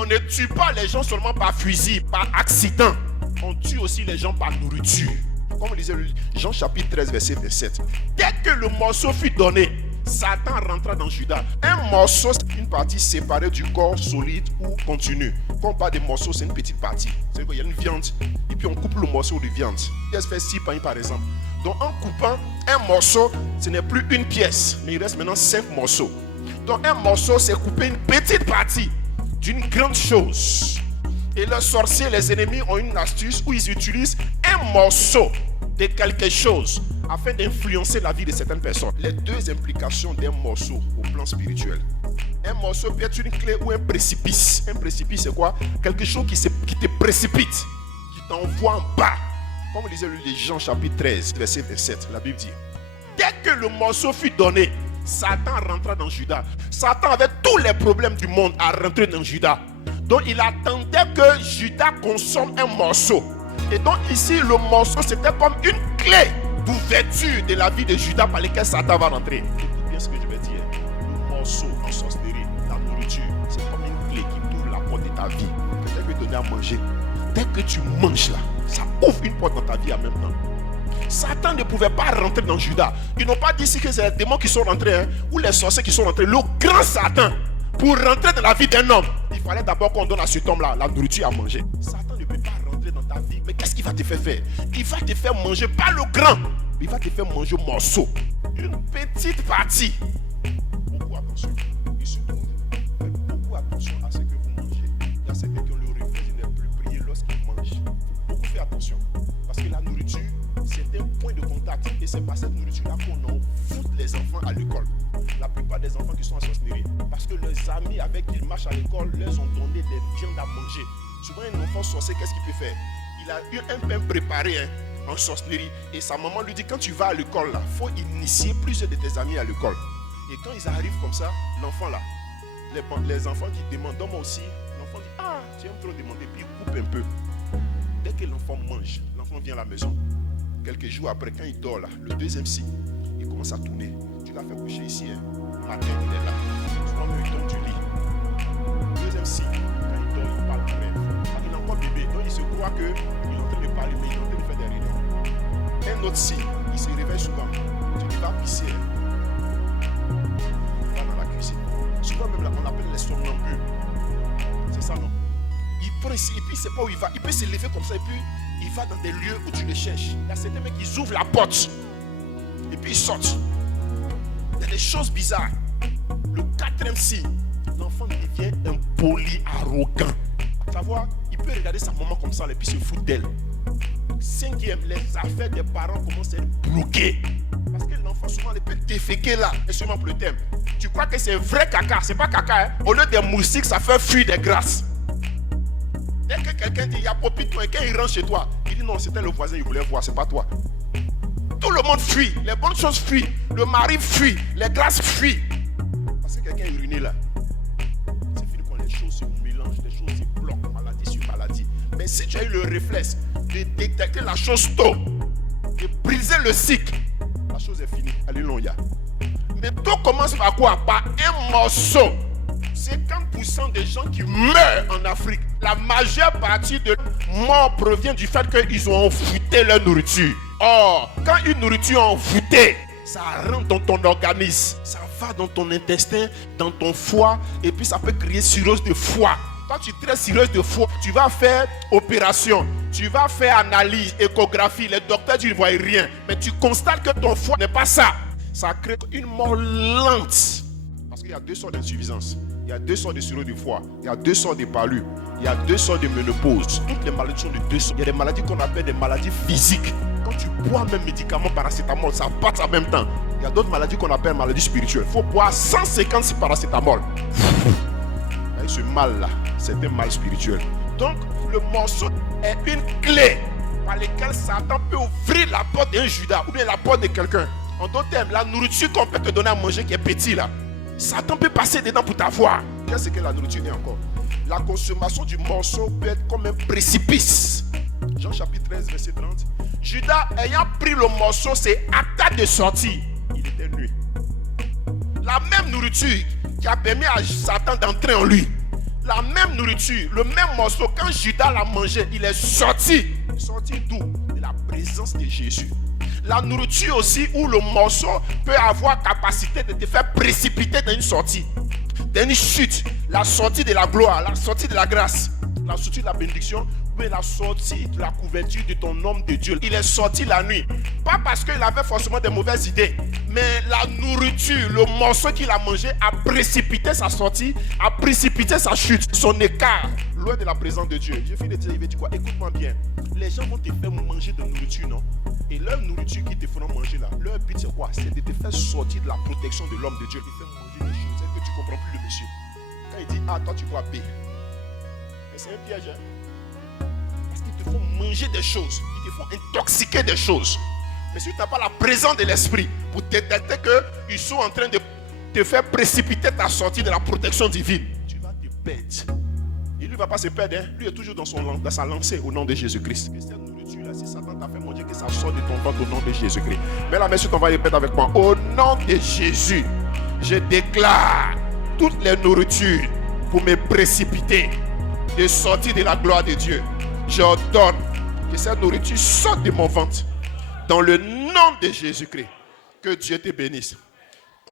On ne tue pas les gens seulement par fusil, par accident. On tue aussi les gens par nourriture. Comme disait Jean chapitre 13, verset 27. Dès que le morceau fut donné, Satan rentra dans Judas. Un morceau, c'est une partie séparée du corps solide ou continu. Quand on parle de morceaux, c'est une petite partie. C'est-à-dire qu'il y a une viande, et puis on coupe le morceau de viande. Pièce fait 6 pains par exemple. Donc en coupant un morceau, ce n'est plus une pièce, mais il reste maintenant 5 morceaux. Donc un morceau, c'est couper une petite partie d'une grande chose. Et les sorciers, les ennemis ont une astuce où ils utilisent un morceau de quelque chose afin d'influencer la vie de certaines personnes. Les deux implications d'un morceau au plan spirituel. Un morceau peut être une clé ou un précipice. Un précipice, c'est quoi? Quelque chose qui te précipite, qui t'envoie en bas. Comme disait Jean chapitre 13, verset 27, la Bible dit. Dès que le morceau fut donné, Satan rentra dans Judas. Satan avait tous les problèmes du monde à rentrer dans Judas. Donc il attendait que Judas consomme un morceau. Et donc ici, le morceau, c'était comme une clé d'ouverture de la vie de Judas par laquelle Satan va rentrer. Écoute bien ce que je vais dire. Le morceau en sorcellerie, la nourriture, c'est comme une clé qui t'ouvre la porte de ta vie. Peut-être que donner à manger. Dès que tu manges là, ça ouvre une porte dans ta vie en même temps. Satan ne pouvait pas rentrer dans Judas. Ils n'ont pas dit ici que c'est les démons qui sont rentrés, ou les sorciers qui sont rentrés. Le grand Satan, pour rentrer dans la vie d'un homme, il fallait d'abord qu'on donne à cet homme-là la nourriture à manger. Satan ne peut pas rentrer dans ta vie. Mais qu'est-ce qu'il va te faire faire? Il va te faire manger, pas le grand, mais il va te faire manger un morceau. Une petite partie. Beaucoup attention. Et surtout, faites beaucoup attention à ce que vous mangez. Il y a certains qui ont le réflexe de ne plus prier lorsqu'ils mangent. Beaucoup faire attention. Parce que la nourriture, c'est un point de contact. Et c'est par cette nourriture-là qu'on envoûte les enfants à l'école. La plupart des enfants qui sont en sorcellerie, parce que leurs amis avec qui ils marchent à l'école leur ont donné des viandes à manger. Souvent, un enfant sorcier, qu'est-ce qu'il peut faire? Il a eu un pain préparé en sorcellerie. Et sa maman lui dit, quand tu vas à l'école, il faut initier plusieurs de tes amis à l'école. Et quand ils arrivent comme ça, l'enfant là, les enfants qui demandent, donne-moi aussi, l'enfant dit, ah, tu aimes trop demander, puis il coupe un peu. Dès que l'enfant mange, l'enfant vient à la maison. Quelques jours après, quand il dort là, le deuxième signe, il commence à tourner. Tu l'as fait coucher ici, matin, il est là. Souvent, il tombe du lit. Deuxième signe, quand il dort, il parle même. Quand il est encore bébé, donc il se croit qu'il est en train de parler, mais il est en train de faire des réunions. Un autre signe, il se réveille souvent. Tu dis, va pisser. Il va dans la cuisine. Souvent, même là, on appelle les somnambules. C'est ça, non? Il prend ici, et puis il ne sait pas où il va. Il peut se lever comme ça, et puis il va dans des lieux où tu le cherches. Il y a certains mecs qui ouvrent la porte, et puis ils sortent. Il y a des choses bizarres. Le quatrième signe, l'enfant devient impoli, arrogant. Savoir, il peut regarder sa maman comme ça et puis se foutre d'elle. Cinquième, les affaires des parents commencent à être bloquées. Parce que l'enfant souvent il peut déféquer là. Et seulement pour le thème. Tu crois que c'est vrai caca, c'est pas caca. Hein? Au lieu des moustiques, ça fait fuir des grâces. Dès que quelqu'un dit il y a Popi, toi, et quand il rentre chez toi, il dit non, c'était le voisin, il voulait voir, c'est pas toi. Tout le monde fuit, les bonnes choses fuient, le mari fuit, les grâces fuient. Parce que quelqu'un est uriné là. C'est fini quand les choses se mélangent, les choses se bloquent, maladie sur maladie. Mais si tu as eu le réflexe de détecter la chose tôt, de briser le cycle, la chose est finie. Alléluia. Mais tout commence par quoi? Par un morceau. 50% des gens qui meurent en Afrique, la majeure partie de mort provient du fait qu'ils ont envoûté leur nourriture. Or, quand une nourriture est envoûtée, ça rentre dans ton organisme, ça va dans ton intestin, dans ton foie, et puis ça peut créer cirrhose de foie. Quand tu traites cirrhose de foie, tu vas faire opération, tu vas faire analyse, échographie, les docteurs ne voient rien, mais tu constates que ton foie n'est pas ça. Ça crée une mort lente. Parce qu'il y a deux sortes d'insuffisance. Il y a deux sortes de cirrhose du foie. Il y a deux sortes de palud. Il y a deux sortes de ménopause. Toutes les maladies sont de deux sortes. Il y a des maladies qu'on appelle des maladies physiques. Quand tu bois même médicament paracétamol, ça passe en même temps. Il y a d'autres maladies qu'on appelle maladies spirituelles. Il faut boire 156 paracétamol. Et ce mal-là, c'est un mal spirituel. Donc, le morceau est une clé par laquelle Satan peut ouvrir la porte d'un Judas ou bien la porte de quelqu'un. En d'autres termes, la nourriture qu'on peut te donner à manger qui est petit là, Satan peut passer dedans pour t'avoir. Qu'est-ce que la nourriture est encore? La consommation du morceau peut être comme un précipice. Jean chapitre 13, verset 30. Judas, ayant pris le morceau, c'est acte de sortie. Il était nu. La même nourriture qui a permis à Satan d'entrer en lui. La même nourriture, le même morceau, quand Judas l'a mangé, il est sorti. Sorti d'où? De la présence de Jésus. La nourriture aussi, où le morceau peut avoir capacité de te faire précipiter dans une sortie, dans une chute, la sortie de la gloire, la sortie de la grâce, la sortie de la bénédiction, mais la sortie de la couverture de ton homme de Dieu. Il est sorti la nuit, pas parce qu'il avait forcément des mauvaises idées, mais la nourriture, le morceau qu'il a mangé a précipité sa sortie, a précipité sa chute, son écart, loin de la présence de Dieu. Je finis de dire, il veut dire quoi? Écoute-moi bien, les gens vont te faire manger de nourriture, non? Et leur nourriture qu'ils te feront manger là, leur but c'est quoi? C'est de te faire sortir de la protection de l'homme de Dieu. Ils te font manger des choses, c'est que tu ne comprends plus le monsieur. Quand il dit, ah toi tu crois B, mais c'est un piège, hein? Parce qu'ils te font manger des choses, ils te font intoxiquer des choses. Mais si tu n'as pas la présence de l'esprit pour détecter qu'ils sont en train de te faire précipiter ta sortie de la protection divine, tu vas te perdre. Et lui ne va pas se perdre, hein? Lui est toujours dans sa lancée au nom de Jésus-Christ. Et cette nourriture-là, si Satan t'a fait manger, que ça sort de ton ventre au nom de Jésus-Christ. Mais la messieurs, on va répéter avec moi. Au nom de Jésus, je déclare toutes les nourritures pour me précipiter de sortir de la gloire de Dieu. J'ordonne que cette nourriture sorte de mon ventre. Dans le nom de Jésus-Christ. Que Dieu te bénisse.